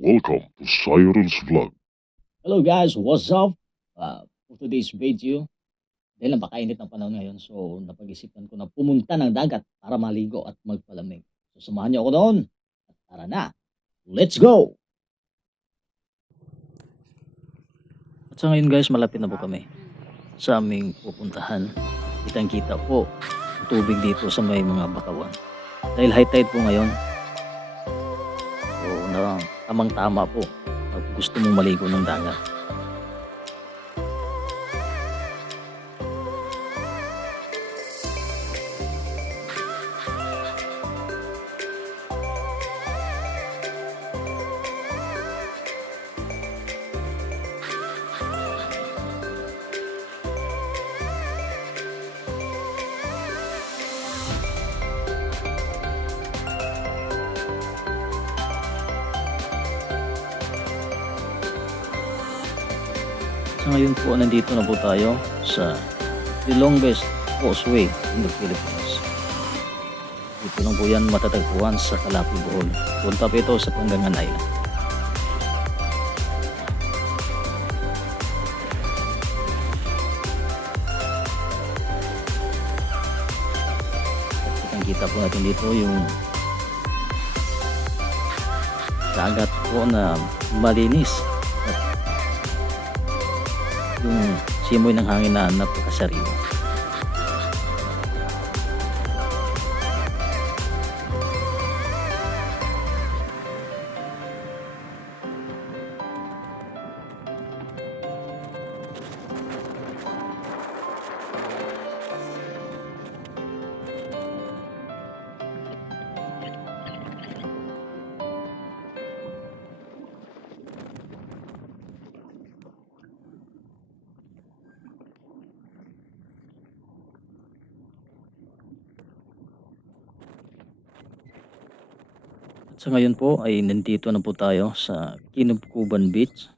Welcome to Cyrus Vlog. Hello guys, what's up? For today's video, dahil napakainit ng panahon ngayon, so napag-isipan ko na pumunta ng dagat para maligo at magpalamig. So samahan niyo ako doon. At tara na, let's go! At sa ngayon guys, malapit na po kami sa aming pupuntahan. Kitang-kita po ang tubig dito sa may mga bakawan. Dahil high tide po ngayon, so tamang-tama po pag gusto mong maligo ng dagat. So ngayon po, nandito na po tayo sa the longest causeway in the Philippines. Dito lang po yan matatagpuan sa Calapi, Bohol. Punta po ito sa Pangangan Island. At kitang-kita po natin dito yung dagat po na malinis. Yung simoy ng hangin na napakasariwa. Sa ngayon po ay nandito na po tayo sa Kinubkuban Beach.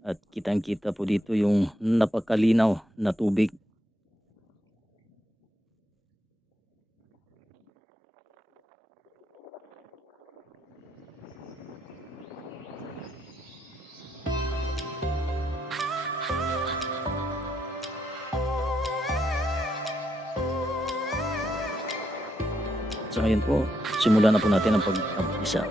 At kitang-kita po dito yung napakalinaw na tubig. So ngayon po, simulan na po natin ang pag-isa.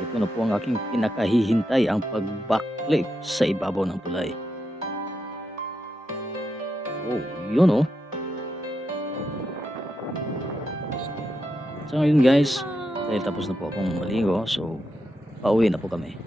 Ito na po ang aking pinakahihintay, ang pag-backflip sa ibabaw ng tulay. Oh, yun oh. So ngayon guys, dahil tapos na po akong maligo, so pauwi na po kami.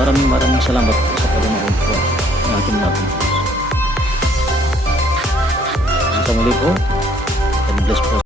maraming salamat po sa panonood po ng aking mga videos. Sa muli po, God bless po.